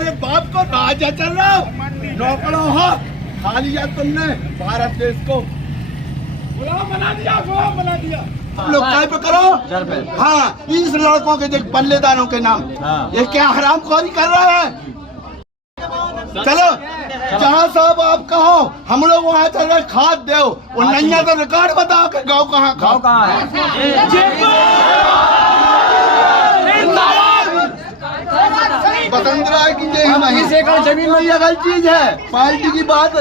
तुम्हारे बाप को राजा चल रहा हो, नौकरों हो, खा लिया तुमने भारत देश को, गुलाम बना दिया। लोग काय पे करो। हाँ, इस लड़कों के देख पल्लेदारों के नाम, ये क्या हरामखोरी कर रहा है। चलो जहाँ साहब आप कहो, हम लोग वहाँ चल रहे खाद दो, वो नैया तो रिकॉर्ड बताओ कि गाँव कहाँ है। बसंत राय की जय जमीन में अलग चीज है, पार्टी की बात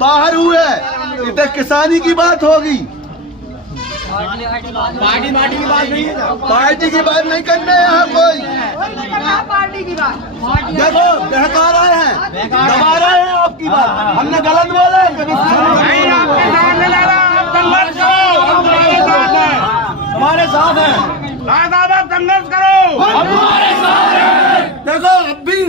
बाहर हुए, इधर किसानी की बात होगी। पार्टी की बात नहीं है, पार्टी की बात नहीं करने यहाँ कोई। पार्टी की बात देखो बहका रहे हैं, दबा रहे हैं आपकी बात, हमने गलत बोला है कभी। हमारे साथ है, संघर्ष करो, हमारे साथ है। देखो अब भी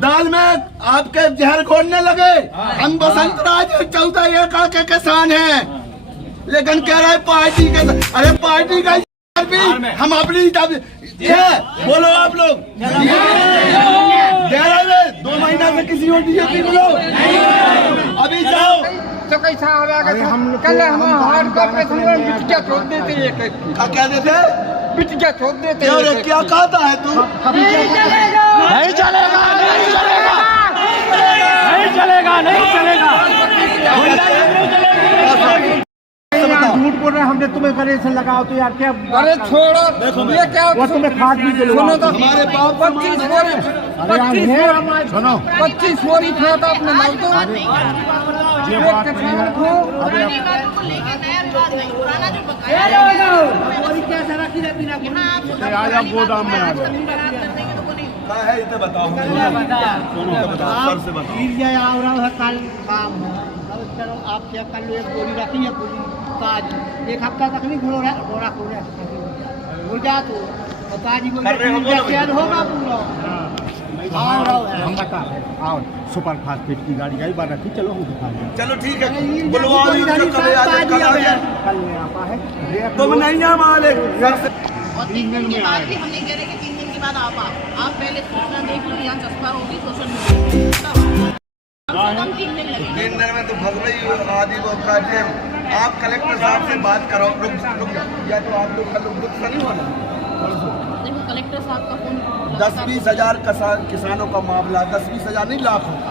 दाल में आपके जहर घोड़ने लगे। हम बसंत राज 14 एकड़ के किसान हैं, लेकिन कह रहे पार्टी के, अरे पार्टी का भी हम अपनी बोलो आप लोग 2 महीना से किसी को डीएपी बोलो अभी जाओ तो कैसा हम कल हम हार्ड का बिटिया छोड़ देते, क्या देते, बिटिया छोड़ देते। क्या कहता है तू? नहीं चलेगा, नहीं चलेगा, नहीं चलेगा, नहीं चलेगा, नहीं चलेगा। झूठ बोल रहे हैं, हमने तुम्हें करे से लगाओ तो यार क्या। अरे छोड़ो, देखो ये क्या, वो तुम्हें खाद भी दिलो। सुनो तो हमारे बाप 25 बोरी था तो अपने माल तो गोदाम में है, इसे बताओ, कल काम है, चलो आप क्या कर लो, एक बोरी रखी है पूरी काज, एक हफ्ता तक नहीं घोड़ा हो जा तो काजी होगा पूरा। हम बता रहे आओ, सुपर फास्फेट की गाड़ी आई बार रखी, चलो हम दिखा दें। चलो ठीक है, तुम नहीं है मालिक। और 3 दिन के बाद भी हम नहीं कह रहे कि 3 दिन के बाद आप पहले सूचना देख लो, यहाँ चस्पा होगी सोशल मीडिया। 3 दिन में तो फंस रही हो आदि को काटे। आप कलेक्टर साहब से बात करो, रुक या तो आप लोग गुस्सा नहीं होना। देखो कलेक्टर साहब का फोन 10-20 हजार किसानों का मामला, 10-20 हजार नहीं लाख होगा।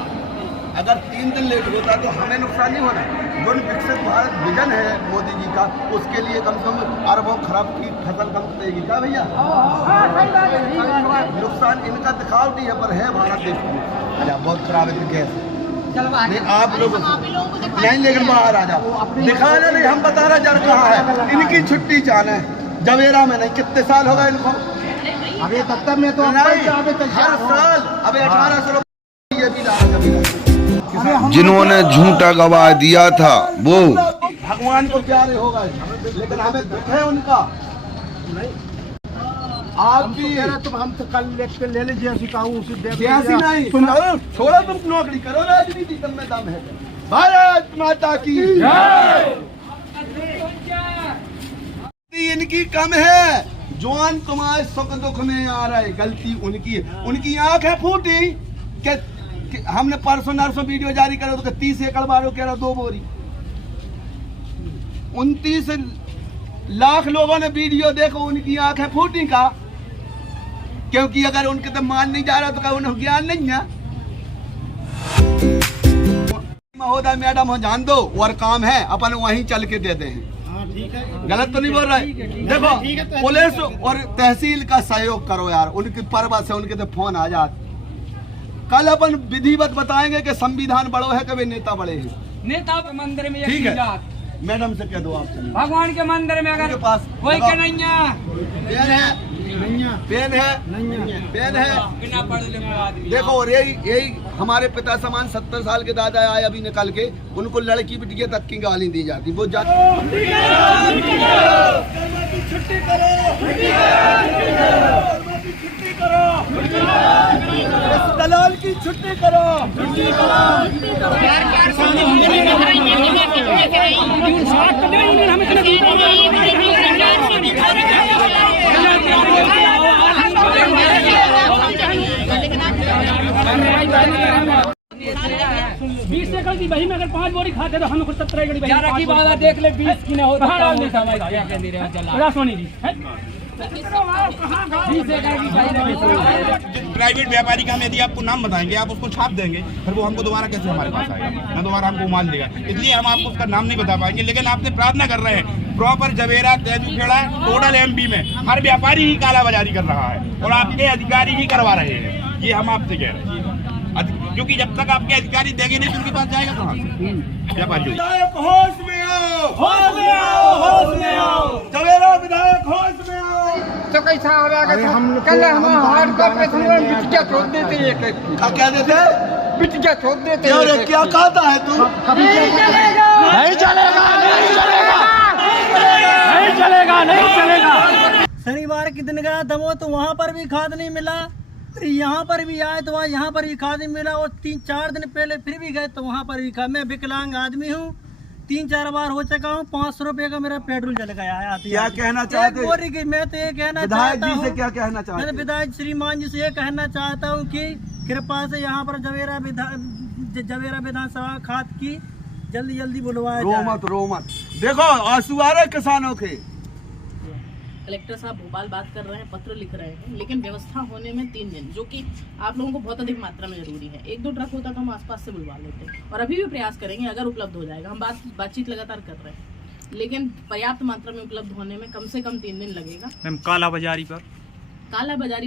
अगर 3 दिन लेट होता तो हमें नुकसान नहीं होना। जो विकसित भारत विजन है मोदी जी का, उसके लिए कम से कम अरबों खरब की फसल कम करेगी क्या भैया? नुकसान इनका दिखावटी है, पर है भारत देश में। अच्छा बहुत खराब है गैस नहीं, आप लोग नहीं, लेकिन बाहर आ जाओ, दिखाना नहीं, हम बता रहे जर कहाँ है। इनकी छुट्टी जाना है, जवेरा में नहीं, कितने साल होगा इनको? अभी तब में तो नहीं, हर साल अभी 1800 ये भी ला, जिन्होंने झूठा गवाह दिया था वो भगवान को प्यारे होगा, लेकिन हमें दुख है उनका। आप भी तुम हम तो कल ले लीजिए, सियासी नहीं, तुम छोड़ो, तुम नौकरी करो, राजनीति तुम में दम है। भारत माता की इनकी कम है, जवान तुम्हारे सुख दुख में आ रहे, गलती उनकी आंख है फूटी कि हमने परसों नरसों वीडियो जारी करा तो 30 एकड़ बारो कह रहा 2 बोरी, 29 लाख लोगों ने वीडियो देखो, उनकी आंख है फूटी का, क्योंकि अगर उनके तो मान नहीं जा रहा तो क्या उन्हें ज्ञान नहीं है। महोदय मैडम हो जान दो, और काम है अपन वहीं चल के देते हैं। गलत तो नहीं बोल रहे। देखो पुलिस और तहसील का सहयोग करो यार, उनकी परवा से उनके तो फोन आ जाते। कल अपन विधिवत बताएंगे कि संविधान बड़ो है कभी नेता बड़े हैं। नेता मंदिर में ठीक है, मैडम से कह दो आप भगवान के मंदिर में अगर पास कोई के नहीं पेन है बिना पढ़े लिखे आदमी। देखो और यही हमारे पिता समान 70 साल के दादा आए अभी निकल के, उनको लड़की बिटिया तक की गाली दी जाती, वो छुट्टी करो, दलाल की छुट्टी करो। 20 एकड़ की बही में अगर 5 बोरी खाते तो हम खुद 17 एकड़ की बही यार की बात देख ले 20 की ना हो तो क्या समझ क्या कह रहे हो चला सोनी जी 20 एकड़ की बही प्राइवेट व्यापारी का हम यदि आपको नाम बताएंगे, आप उसको छाप देंगे, फिर वो हमको दोबारा कैसे हमारे पास आएगा, ना दोबारा हमको माल देगा। इसलिए हम आपको उसका नाम नहीं बता पाएंगे। लेकिन आपसे प्रार्थना कर रहे हैं, प्रॉपर जवेरा तेजूखेड़ा टोटल एमपी में हर व्यापारी ही कालाबाजारी कर रहा है और आपके अधिकारी ही करवा रहे हैं। ये हम आपसे कह रहे हैं, क्योंकि जब तक आपके अधिकारी देंगे नहीं तो उनके पास जाएगा कहाँ से व्यापारी। विधायक होश में आओ, होश में आओ, होश में आओ, जवेरा विधायक होश में आओ। तो कैसा हो रहा है कल हम हार्ड ऑपरेशन में बिटिया छोड़ देते एक क्या देते? बिटिया छोड़ देते अरे क्या कहता है तू? नहीं चलेगा, नहीं चलेगा, नहीं चलेगा, नहीं चलेगा। शनिवार के दिन गया दमो तो वहाँ पर भी खाद नहीं मिला, फिर यहाँ पर भी आए तो वहाँ यहाँ पर भी खाद नहीं मिला, और 3-4 दिन पहले फिर भी गए तो वहाँ पर भी खाद। मैं विकलांग आदमी हूँ, 3-4 बार हो चुका हूँ, 500 रुपए का मेरा पेट्रोल जल गया है। क्या कहना चाहते बोरी की मैं तो ये कहना विधायक चाहता जी से हूँ, क्या कहना चाहते मैं विधायक श्रीमान जी से ये कहना चाहता हूँ कि कृपा से यहाँ पर जवेरा विधानसभा खाद की जल्दी जल्दी बुलवाया जाए। रो मत देखो आंसू आ रहे किसानों के। कलेक्टर साहब भोपाल बात कर रहे हैं, पत्र लिख रहे हैं, लेकिन व्यवस्था होने में 3 दिन, जो कि आप लोगों को बहुत अधिक मात्रा में जरूरी है। 1-2 ट्रक होता तो हम आसपास से बुलवा लेते, और अभी भी प्रयास करेंगे अगर उपलब्ध हो जाएगा। हम बातचीत लगातार कर रहे हैं, लेकिन पर्याप्त मात्रा में उपलब्ध होने में कम से कम 3 दिन लगेगा। मैम कालाबाजारी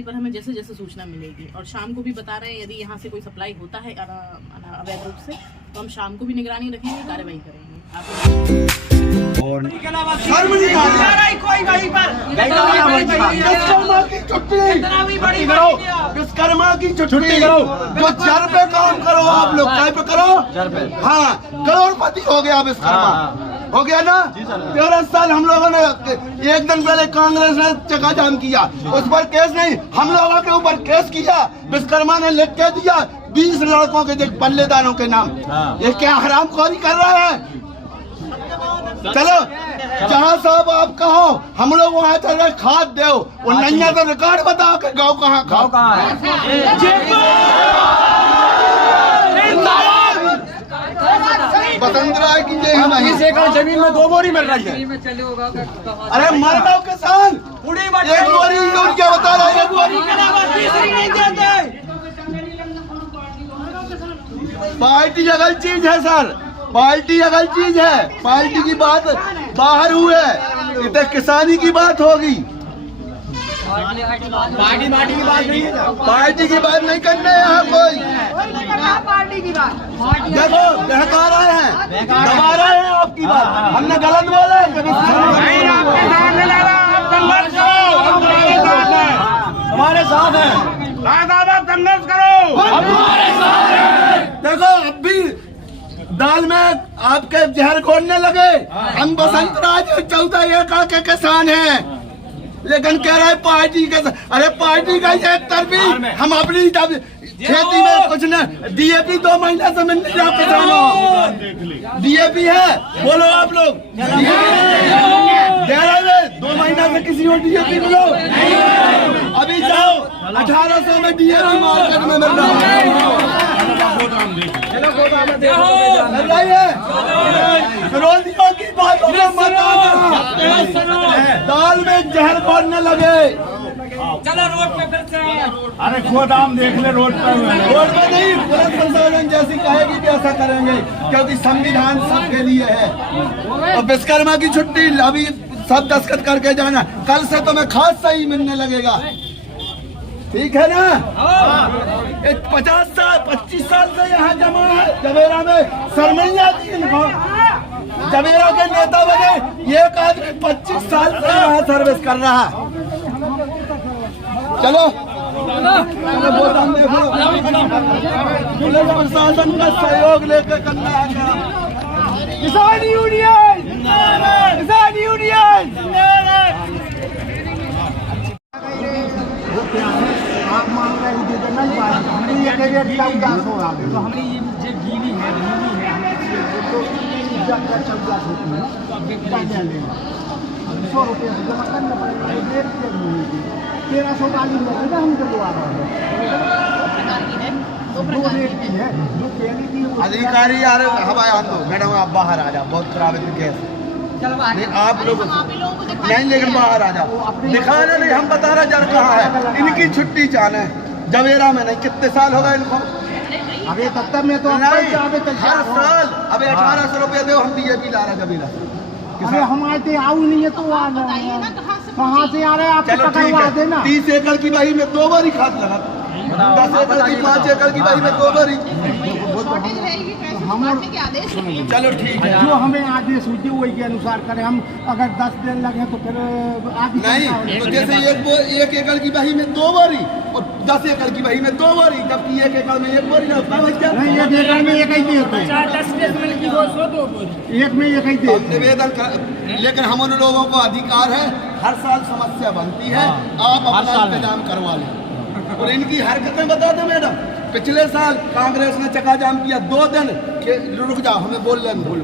पर हमें जैसे जैसे सूचना मिलेगी, और शाम को भी बता रहे हैं यदि यहाँ से कोई सप्लाई होता है अवैध रूप से तो हम शाम को भी निगरानी रखेंगे, कार्रवाई करेंगे। शर्म नहीं आ रही कोई वहीं पर विश्वकर्मा की छुट्टी, विश्वकर्मा की छुट्टी करो, जो जर पे काम करो आप लोग, काय पे करो। हाँ, करोड़पति हो गया विश्वकर्मा, हो गया ना। 13 साल हम लोगों ने, एक दिन पहले कांग्रेस ने चक्का जाम किया, उस पर केस नहीं, हम लोगों के ऊपर केस किया। विश्वकर्मा ने लिख के दिया 20 लड़कों के देख पल्लेदारों के नाम। ये क्या हरामखोरी कर रहा है? चलो जहाँ साहब आप कहो, हम लोग वहाँ चल रहे खाद दो, वो नैया तो रिकॉर्ड बताओ कि गाँव कहाँ है। बसंत राय की जय हम 20 एकड़ जमीन में 2 बोरी मिल रही है। अरे मर गए किसान, एक बोरी यूरिया बता रहा है, एक बोरी नहीं देते। पार्टी जगल चीज है सर, पार्टी अगल चीज है, पार्टी की बात बाहर हुए, इतने किसानी की बात होगी। पार्टी की बात नहीं है, पार्टी की बात नहीं करना है यहाँ कोई। पार्टी की बात देखो बहका रहे हैं, दबा रहे हैं आपकी बात, हमने गलत बोला है कभी? हमारे साथ है, संघर्ष करो, हमारे साथ है। देखो अब भी दाल में आपके जहर घोलने लगे। हम बसंत राज 14 एकड़ के किसान हैं, लेकिन कह रहे पार्टी के, अरे पार्टी का ये तरफी, हम अपनी खेती में कुछ न, डीएपी 2 महीने से मिल नहीं रहा किसानों। डीएपी है, बोलो आप लोग दे रहे 2 महीने से किसी को डीएपी मिलो? अभी जाओ 1800 में डीएपी मार्केट में मिल रहा है। विरोधियों की बातों में मत आना, दाल में जहर घोलने लगे। चलो रोड पे फिर से। अरे गोदाम देख ले रोड पे नहीं, पुलिस प्रशासन जैसी कहेगी कि ऐसा करेंगे, क्योंकि संविधान सबके लिए है। और विश्वकर्मा की छुट्टी अभी सब दस्तखत करके जाना, कल से तुम्हें खाद सही मिलने लगेगा, ठीक है ना? 25 साल से यहाँ जमा है जवेरा में, शर्मैया थी इनको, जवेरा के नेता बने, एक आदमी 25 साल से यहाँ सर्विस कर रहा है। चलो गोदाम देखो, पुलिस प्रशासन का सहयोग लेकर करना है। किसान यूनियन, किसान यूनियन। आप मांग रहे हो नहीं पाए, हमने ये रेट का उदास हो रहा है, तो हमने ये जो गीली है तो 100 रुपये जमा करना पड़ेगा, 1300 वाली लगेगा, हम दिलवा रहे हैं। दो दो प्रकार रेट की है, जो पहले की है वो अधिकारी यार हवाई आंदो मैडम आप बाहर आ जाओ, बहुत खराब है गैस। नहीं आप लोग हम आप ही लोगों को दिखा नहीं, लेकिन बाहर आ जाओ, दिखाना नहीं, हम बता रहे जर कहाँ है, इनकी छुट्टी जाना है जवेरा में। नहीं कितने साल हो गए इनको? अबे तब में तो नहीं, अबे तो हर साल अबे 1800 रुपये दो, हम DAP ला रहे जवेरा। अरे हमारे तो आऊ नहीं है तो आ बताइए ना कहाँ से आ रहे हैं? आप चलो ठीक पकड़वा है, देना। 30 एकड़ की बही में 2 बारी खाद लगा, 10 एकड़ की 5 एकड़ की बही में 2 बारी। शॉर्टेज रहेगी, कैसे काटने के आदेश होंगे। चलो ठीक है, जो हमें आदेश हुई वही के अनुसार करें। हम अगर 10 दिन लगे तो फिर आदि नहीं तो जैसे 1 एकड़ की बही में 2 बारी और 10 एकड़ की बही में 2 बारी, जबकि 1 एकड़ में 1 बारी लगता है क्या? नहीं, 1 एकड़ में एक ही दे होते हैं, 10 डेसिमल की वो 100 दो बोरी। एक में एक ही दे हम होते हैं। निवेदन कर, लेकिन हम उन लोगों को अधिकार है, हर साल समस्या बनती है, आप अपना इंतजाम करवा लें। और इनकी हरकतें बता दो मैडम, पिछले साल कांग्रेस ने चक्का जाम किया 2 दिन के, रुक जाओ हमें बोल लें, भूल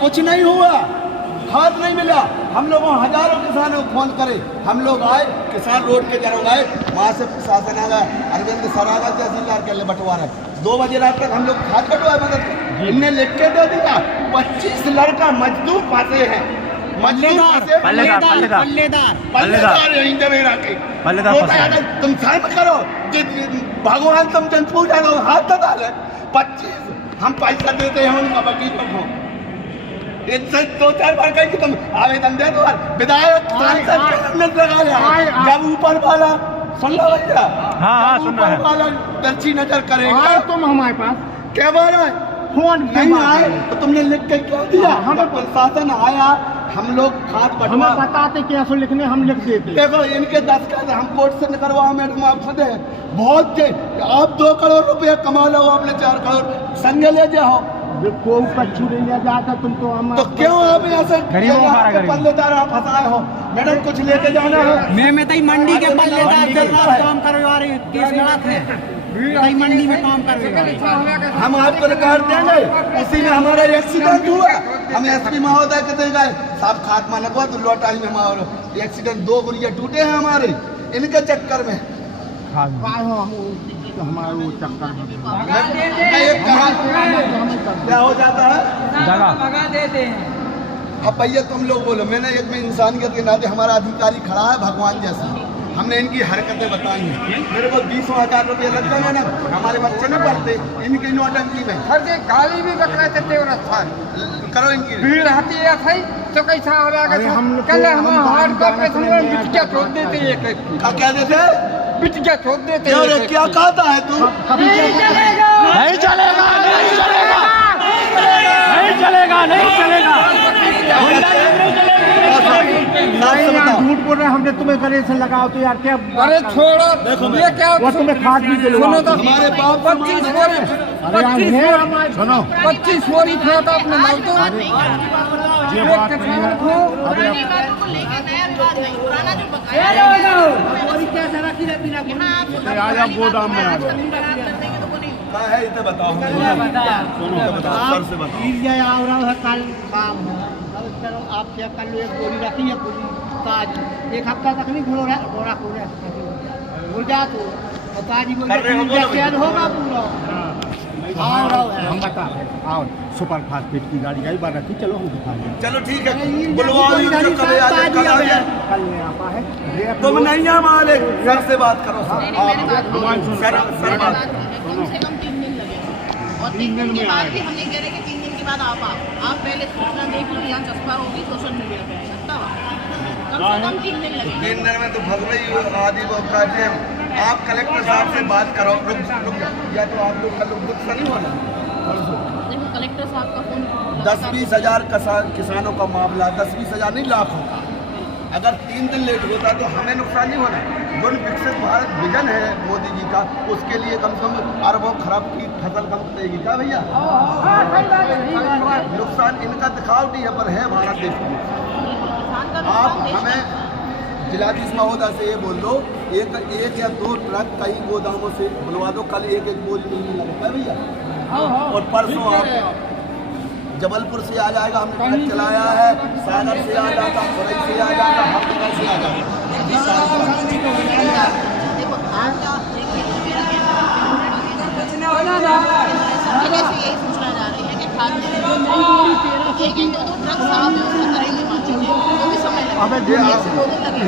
कुछ नहीं हुआ, खाद नहीं मिला। हम लोगों हजारों किसानों को फोन करे, हम लोग आए, किसान रोड के जरूर आए, वहाँ से प्रशासन आ गया, अरविंद सर आ गया, तहसीलदार के लिए बंटवारा 2 बजे रात तक हम लोग खाद बंटवाए मदद। इनने लिख के दे दिया 25 लड़का मजदूर फंसे हैं, मजदूर फंसे, पल्लेदार यहीं जवेरा के रोता है, अगर तुम शर्म करो, भगवान तुम जन पूजा लो, हाथ तो डाले 25 हम पैसा देते हैं उनका वकीलों को। इससे 2-4 बार कहीं कि तुम आवेदन दे दो, विधायक सांसद के अंदर लगा लिया, जब ऊपर वाला सुन लो भैया, हाँ सुन रहा है, वाला दर्ची नजर करेगा, तुम हमारे पास क्या बोल रहे फोन नहीं आए तो तुमने लिख के क्यों दिया? हमें प्रशासन आया, हम लोग खाद बंटवा, हमें बताते कैसे लिखने, हम लिख देते। देखो इनके 10 का हम कोर्ट से निकलवा, मैडम आप खुद है बहुत थे, आप 2 करोड़ रुपया कमा लो, आपने 4 करोड़ संग ले जाओ, कोई कच्चू नहीं लिया जाता, तुम तो हम तो क्यों आप यहाँ से पल्लेदार आप फंसाए हो? मैडम कुछ लेके जाना है, मैं तो मंडी के पल्लेदार काम करवा रही मंडी में काम कर, हम आपको रिकॉर्ड देंगे। उसी में हमारा एक्सीडेंट हुआ, हम SP महोदय के दे गए, साहब खात्मा लगवा तो लौटाई में हमारा एक्सीडेंट, 2 गुड़िया टूटे हैं हमारे इनके चक्कर में। हमारा वो चक्कर क्या हो जाता है? लगा देते हैं। अब भैया तुम लोग बोलो, मैंने एक में इंसानियत के नाते, हमारा अधिकारी खड़ा है भगवान जैसा, हमने इनकी हरकतें बताई हैं, मेरे को 20,000 रुपये लग गए ना, हमारे बच्चे नहीं पढ़ते इनकी नौटंकी में। गाली भी बकरा देते हो रखा करो इनकी भीड़ आती है भाई तो कैसा हो रहा है? हम कल हम हार्ट का ऑपरेशन में बिटिया छोड़ देते एक क्या देते हैं? बिटिया छोड़ देते क्या रे, क्या कहता है तू? नहीं चलेगा, नहीं चलेगा, नहीं चलेगा, नहीं चलेगा, नहीं चलेगा, झूठ बोल रहे हैं, हमने तुम्हें गले से लगाओ तो यार क्या? अरे छोड़ो, देखो ये क्या वो तुम्हें खाद भी दिलवा, सुनो तो, हमारे बाप 25 बोरी था तो अपने माल तो पुरानी बातों को लेकर नया विवाद नहीं, पुराना जो बकाया गोदाम में आ जाओ। क्या है इसे बताओ, सर से बताओ। कल काम है, चलो आप क्या कर लो, 1 बोरी रखी है पूरी ताज, 1 हफ्ता तक नहीं घोड़ा हो जा तो ताजी बोली होगा पूरा। हम बता रहे आओ, सुपर फास्फेट की गाड़ी आई बार रखी, चलो हम दिखा दें। चलो ठीक है, बुलवाओ इनको, कभी आ जाए, कल आ जाए। कल में आता है, तुम नहीं है हमारे, सर से बात करो, सर सर बात कम से कम 3 दिन लगेगा, और 3 दिन के बाद भी हम नहीं कह रहे कि 3 दिन के बाद आप पहले सूचना देख लो, यहाँ चस्पा होगी सोशल मीडिया पे आएगा, तब कम से कम 3 दिन लगेगा। 3 दिन में तो फंस रही हो आदि वो कहते हैं। आप कलेक्टर साहब से बात करो, रुक या तो आप लोग का लोग गुस्सा नहीं होना। देखो कलेक्टर साहब का फोन 10-20 हज़ार किसानों का मामला, 10-20 हज़ार नहीं, लाख होगा। अगर 3 दिन लेट होता तो हमें नुकसान नहीं होना। जो विकसित भारत विजन है मोदी जी का, उसके लिए कम से कम अरबों खरब की फसल कम करेगी क्या भैया? नुकसान इनका दिखावटी है, पर है भारत देश की। आप हमें जिलाधीश महोदय से ये बोल दो, एक या 2 ट्रक कई गोदामों से बुलवा दो, कल 1-1 बोरी मिलने लगता है भैया। और परसों आप जबलपुर से आ जाएगा, हमने ट्रक चलाया है, सागर से आ जाता, खुरई से आ जाता, हर जगह से आ जाता। देखो आज क्या देखिए, मेरा कहना है से यही सूचना जा रही है कि खाद एक एक दो ट्रक साफ व्यवस्था करेंगे, मान लीजिए वो भी समय लगेगा। अबे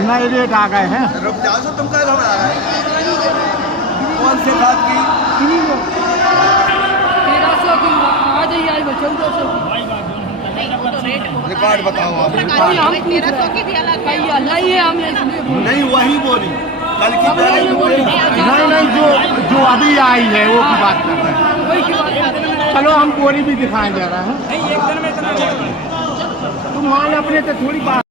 नए रेट आ गए हैं। रुक जाओ सो, तुम क्या घबरा रहे हो? कौन से खाद की? 1300 की आ जाइए, आई 1400 की। नहीं, वो तो रेट रिकॉर्ड बताओ आप। 1300 की भी अलग है। नहीं है, हम इसलिए नहीं वही बोली कल की पहले नहीं, जो अभी आई है वो की बात कर रहे हैं। वही की बात कर रहे हैं। चलो हम बोरी भी दिखाए जा रहा है। तुम माल अपने से थोड़ी बात।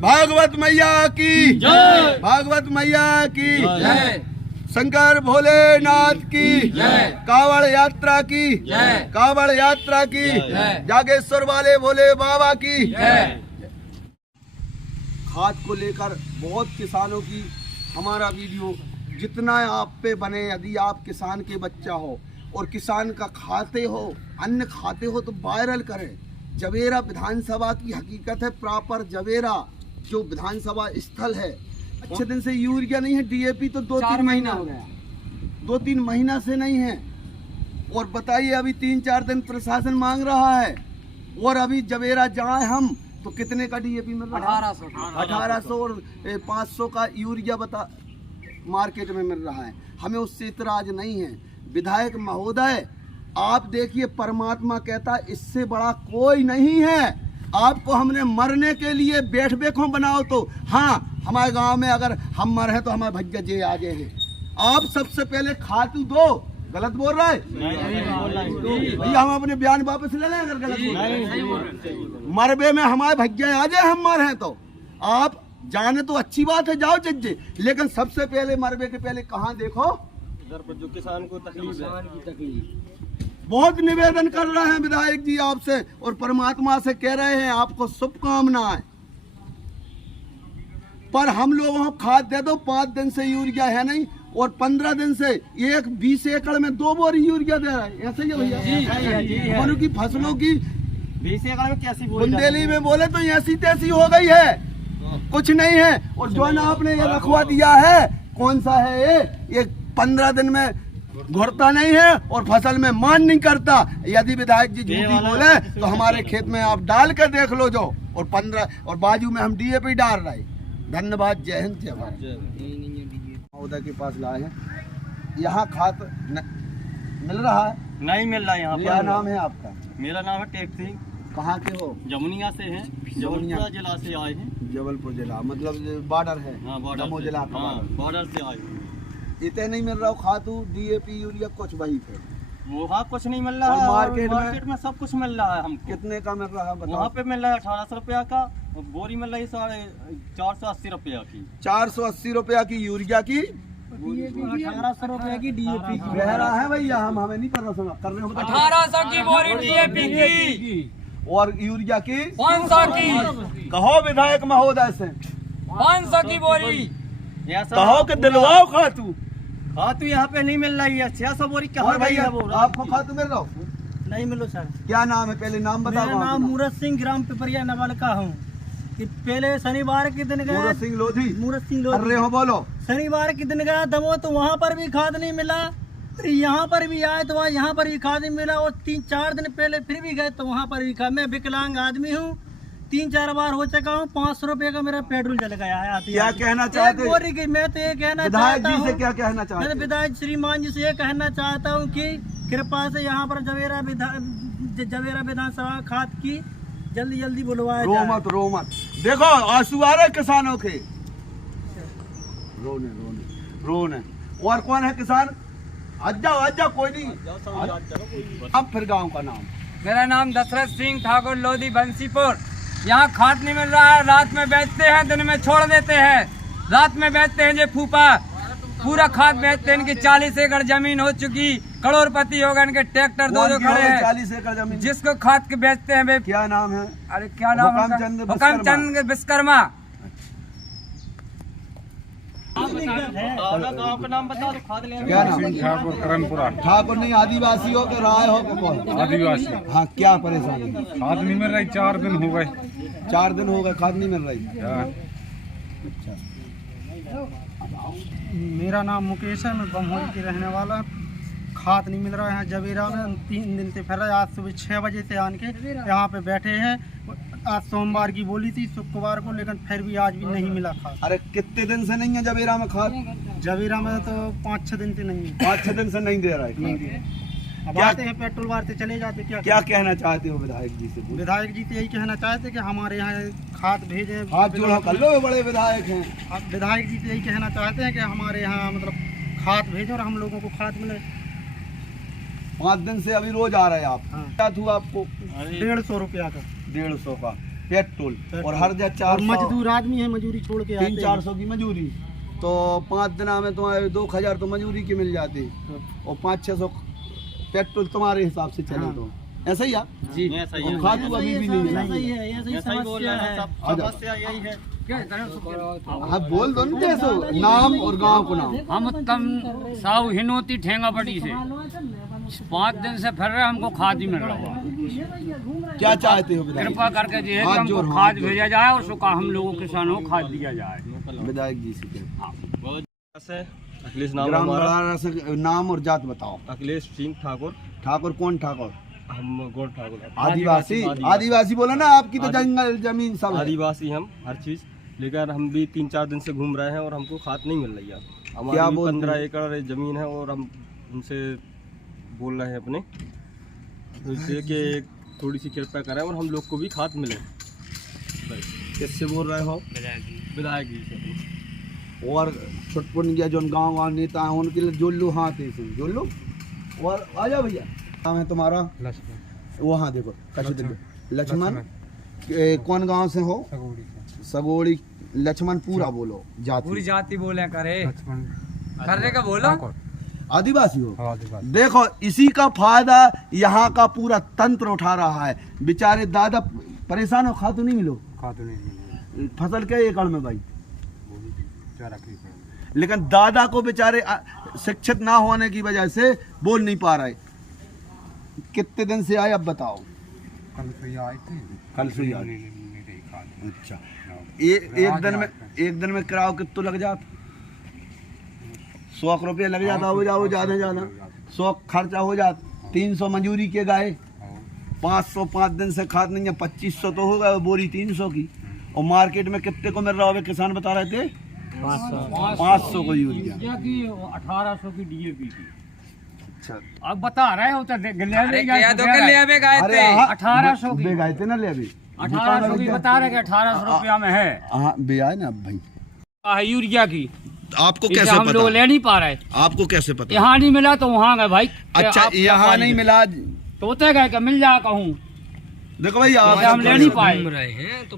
भागवत मैया की जय, भागवत मैया की जय, शंकर भोलेनाथ की जय, कावड़ यात्रा की जय, कावड़ यात्रा की जय, जागेश्वर वाले भोले बाबा की जय। खाद को लेकर बहुत किसानों की हमारा वीडियो जितना आप पे बने, यदि आप किसान के बच्चा हो और किसान का खाते हो, अन्न खाते हो तो वायरल करें। जवेरा विधानसभा की हकीकत है, प्रॉपर जवेरा जो विधानसभा स्थल है। अच्छे दिन से यूरिया नहीं है, डीएपी तो 2-3 महीना हो गया, 2-3 महीना से नहीं है। और बताइए अभी 3-4 दिन प्रशासन मांग रहा है, और अभी जवेरा जाए हम तो कितने का डीएपी मिल रहा है? 1800 और 500 का यूरिया बता मार्केट में मिल रहा है। हमें उससे इतराज नहीं है। विधायक महोदय आप देखिए, परमात्मा कहता है इससे बड़ा कोई नहीं है। आपको हमने मरने के लिए बैठ बेखो बनाओ तो हाँ, हमारे गांव में अगर हम मर हैं तो हमारे भैया जे आ गए हैं। आप सबसे पहले खातू दो। गलत बोल रहा है भैया, हम अपने बयान वापस ले लें अगर गलत बोल रहे। मरबे में हमारे भैया आ जाए, हम मर हैं तो आप जाने तो अच्छी बात है, जाओ जज्जे, लेकिन सबसे पहले मरबे के पहले कहाँ देखो, जो किसान को तकलीफ है। बहुत निवेदन कर रहे हैं विधायक जी आपसे, और परमात्मा से कह रहे हैं आपको शुभकामनाएं, पर हम लोगों को खाद दे दो। 5 दिन से यूरिया है नहीं, और 15 दिन से 20 एकड़ में 2 बोरी यूरिया दे रहा है। ऐसे ही है भैया, मनु की फसलों की 20 एकड़ में कैसी बुंदेली में बोले तो ऐसी तैसी हो गई है, कुछ नहीं है। और जो ना आपने ये रखवा दिया है, कौन सा है ये 15 दिन में घुरता नहीं है और फसल में मान नहीं करता। यदि विधायक जी झूठी बोले तो हमारे खेत में आप डाल कर देख लो जो, और 15 और बाजू में हम डीएपी डाल रहे। धन्यवाद, जय हिंद, जय भारत। महोदय के पास लाए हैं, यहाँ खाद मिल रहा है? नहीं मिल रहा यहाँ। क्या नाम है आपका? मेरा नाम है टेक सिंह। कहाँ के हो? जमुनिया से हैं, जबलपुर जिला से आए हैं। जबलपुर जिला मतलब बॉर्डर है? हाँ, बॉर्डर दमोह जिला का बॉर्डर से आए हैं। इतने नहीं मिल रहा खादू डीएपी यूरिया कुछ वही पे? वहाँ कुछ नहीं मिल रहा और है, मार्केट में सब कुछ मिल रहा है हमको। कितने का मिल रहा है बताओ? वहाँ पे मिल रहा है 1800 रुपया का, और बोरी मिल रही है 480 रुपया की। 480 रुपया की यूरिया की, 1800 रुपया की डीएपी की। कह रहा है भैया, हम हमें नहीं पता सुना कर रहे हो। 1800 की बोरी डीएपी की, और यूरिया की 500 की। कहो विधायक महोदय से 500 की बोरी कहो कि दिलवाओ खातू। खातू यहाँ पे नहीं मिल रही है। 600 बोरी और कहाँ गई भैया है वो? आपको खातू मिल रहा हो? नहीं मिलो सर। क्या नाम है? पहले नाम बताओ। मेरा नाम मूरत सिंह, ग्राम पिपरिया नवल का हूँ। कि पहले शनिवार के दिन गया, मूरत सिंह लोधी। मूरत सिंह कर रहे हो, बोलो। शनिवार के दिन गया दमोह, तो वहाँ पर भी खाद नहीं मिला। फिर यहाँ पर भी आए तो वहाँ यहाँ पर भी खाद नहीं मिला, और 3-4 दिन पहले फिर भी गए तो वहाँ पर भी खाद। मैं विकलांग आदमी हूँ, 3-4 बार हो चुका हूँ। 500 रुपये का मेरा पेट्रोल जल गया है। क्या कहना चाहते हैं? बोरी की मैं तो ये कहना विधायक चाहता जी से हूँ, क्या कहना चाहते मैं हैं? विधायक श्रीमान जी से ये कहना चाहता हूँ कि कृपा से यहाँ पर जवेरा विधानसभा खाद की जल्दी बुलवाया रो जाए। मत देखो आंसू आ रहे किसानों के, रोने। और कौन है किसान? आज जाओ कोई नहीं। अब फिर गांव का नाम? मेरा नाम दशरथ सिंह ठाकुर, लोधी, बंसीपुर। यहाँ खाद नहीं मिल रहा है, रात में बेचते हैं, दिन में छोड़ देते हैं। रात में बेचते हैं, जो फूफा पूरा खाद बेचते हैं। इनकी 40 एकड़ जमीन हो चुकी, करोड़पति हो गए, इनके ट्रैक्टर 2 खड़े हैं। 40 एकड़ जमीन जिसको खाद के बेचते हैं वे, क्या नाम है? अरे क्या नाम है? हुकमचंद विश्वकर्मा। गाँव का नाम बता दो, खाद ले। क्या नाम? ठाकुर करनपुरा। ठाकुर नहीं, आदिवासी हो के राय हो के कौन? आदिवासी। हाँ, क्या परेशानी? खाद नहीं मिल रही, 4 दिन हो गए। 4 दिन हो गए खाद नहीं मिल रही। हाँ। मेरा नाम मुकेश है, मैं बमहोरी के रहने वाला। खाद नहीं मिल रहा है यहाँ जवेरा में, 3 दिन से फिर आज सुबह 6 बजे से आन के यहाँ पे बैठे हैं। आज सोमवार की बोली थी, शुक्रवार को, लेकिन फिर भी आज भी नहीं मिला खाद। अरे कितने दिन से नहीं है जवेरा में खाद? जवेरा में तो 5-6 दिन से नहीं है। 5-6 दिन से नहीं दे रहा है। अब आते हैं पेट्रोल वारते चले जाते। क्या कहना चाहते हो विधायक जी से? विधायक जी तो यही कहना चाहते कि हमारे यहाँ खाद भेजें। हाथ जोड़ा कर लो, बड़े विधायक हैं। अब विधायक जी तो यही कहना चाहते हैं कि हमारे यहाँ मतलब खाद भेजो और हम लोगों को खाद मिले। 5 दिन से अभी रोज आ रहे हैं आप। हाँ। क्या हुआ आपको? 150 रुपया का 150 का पेट्रोल और हर जगह 400। मजदूर आदमी है, मजदूरी छोड़ के आते हैं। 300-400 की मजूरी, तो 5 दिन में तुम्हारे 2000 तो मजूरी की मिल जाती, और 500-600 पेट्रोल तुम्हारे हिसाब से चले। तो ऐसा ही आप जी, ऐसा ही है। खाद अभी भी नहीं है। समस्या यही है। हाँ बोल दो ना, जैसो नाम और गांव को नाम। हम तम साहु हिनोती ठेंगा पटी से 5 दिन से फिर रहे, हमको खाद ही मिल रहा है। क्या चाहते हो विधायक? कृपा करके जी है कि हाथ हमको जोड़, खाद हाथ जोड़। भेजा जाए और सुखा हम लोगों किसानों को खाद दिया जाए। विधायक जी से अखिलेश नाम ग्राम हमारा। बड़ारा से नाम और जात बताओ। अखिलेश सिंह ठाकुर। ठाकुर कौन ठाकुर? हम गौड़ ठाकुर। आदिवासी। आदिवासी बोला ना, आपकी तो जंगल जमीन सब है। आदिवासी हम हर चीज, लेकिन हम भी 3-4 दिन से घूम रहे हैं और हमको खाद नहीं मिल रही है। क्या हमारी बोलते 15 हैं? एकड़ जमीन है और हम उनसे बोल रहे हैं अपने, तो इसलिए कि थोड़ी सी कृपा करें और हम लोग को भी खाद मिले। किससे बोल रहे हो? विधायक जी से। और छुटपुन गया जो गांव नेता हैं उनके लिए जोड़ लो, हाथ ऐसे जोड़ लो। और आ जाओ भैया। नाम है तुम्हारा? वहाँ देखो लक्ष्मण। कौन गांव से हो? सगोड़ी। लक्ष्मण पूरा बोलो, जाति पूरी जाति बोले करे करने का बोलो। आदिवासी हो? देखो इसी का फायदा यहाँ का पूरा तंत्र उठा रहा है। बेचारे दादा परेशान हो, खाद नहीं मिलो। फसल क्या एकड़ में भाई? लेकिन दादा को बेचारे शिक्षित ना होने की वजह से बोल नहीं पा रहे। कितने दिन से आए अब बताओ? कल से आई थी। कल से आई। अच्छा, एक दिन में किराया कितना लग जाता? 100 रुपया लग जाता हो जाओ, ज्यादा 100 खर्चा हो जाता। 300 मजूरी के गाय, 500 5 दिन से खाद नहीं है, 2500 तो होगा बोरी 300 की। और मार्केट में कितने को मिल रहा होगा? किसान बता रहे थे 500 को यूरिया की 1800 की डीएपी की। अच्छा, अब बता रहे हो तो अरे 1800 की गए थे ना ले अभी 1800 की बता रहे कि 1800 रुपया में है। हाँ बे आए ना भाई। यूरिया की आपको इसे कैसे हम लोग पता? ले नहीं पा रहे। आपको कैसे पता? यहाँ नहीं मिला तो वहाँ गए भाई। अच्छा, आप यहाँ नहीं मिला तो उतने गए कि मिल जाए कहूँ। देखो भाई आप हम ले नहीं पाए।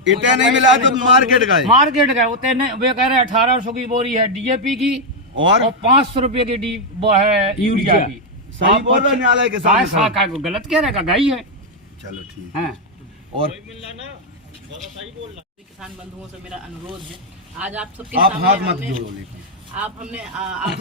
इतना नहीं मिला तो मार्केट गए। मार्केट गए उतने वे कह रहे 1800 की बोरी है डीएपी की और 500 रुपए की वो है यूरिया की। सही बोल रहे न्यायालय के सामने साका को गलत कह रहे का गई है। चलो ठीक हैं। और किसान बंधुओं से मेरा अनुरोध है, आज आप सबके आप सामने हाथ मत हमने- जोड़ो लेकिन। आप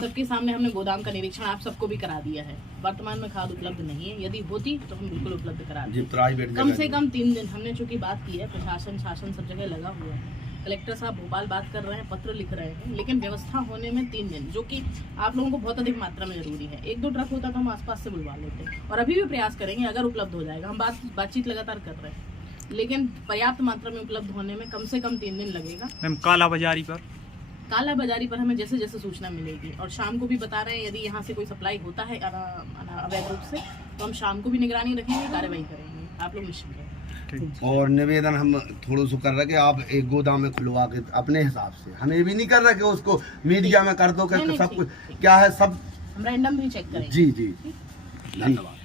सबके सामने हमने गोदाम का निरीक्षण आप सबको भी करा दिया है। वर्तमान में खाद उपलब्ध नहीं है, यदि होती तो हम बिल्कुल उपलब्ध करा जी देते। प्राइवेट कम से कम 3 दिन हमने चूंकि बात की है, प्रशासन शासन सब जगह लगा हुआ है। कलेक्टर साहब भोपाल बात कर रहे हैं, पत्र लिख रहे हैं, लेकिन व्यवस्था होने में 3 दिन, जो कि आप लोगों को बहुत अधिक मात्रा में जरूरी है। 1-2 ट्रक होता तो हम आसपास से बुलवा लेते, और अभी भी प्रयास करेंगे अगर उपलब्ध हो जाएगा। हम बातचीत लगातार कर रहे हैं, लेकिन पर्याप्त मात्रा में उपलब्ध होने में कम से कम 3 दिन लगेगा। काला बाजारी पर हमें जैसे जैसे सूचना मिलेगी, और शाम को भी बता रहे हैं यदि यहाँ से कोई सप्लाई होता है अवैध रूप से, तो हम शाम को भी निगरानी रखेंगे, कार्रवाई करेंगे। आप लोग निश्चिंत रहें। और निवेदन हम थोड़ा सा कर रहे कि आप एक गोदाम में खुलवा के अपने हिसाब से, हम ये भी नहीं कर रहे कि उसको मीडिया में कर दो कि नहीं, सब ठीक, कुछ ठीक। क्या है सब। हम रैंडम भी चेक करेंगे। जी जी, धन्यवाद।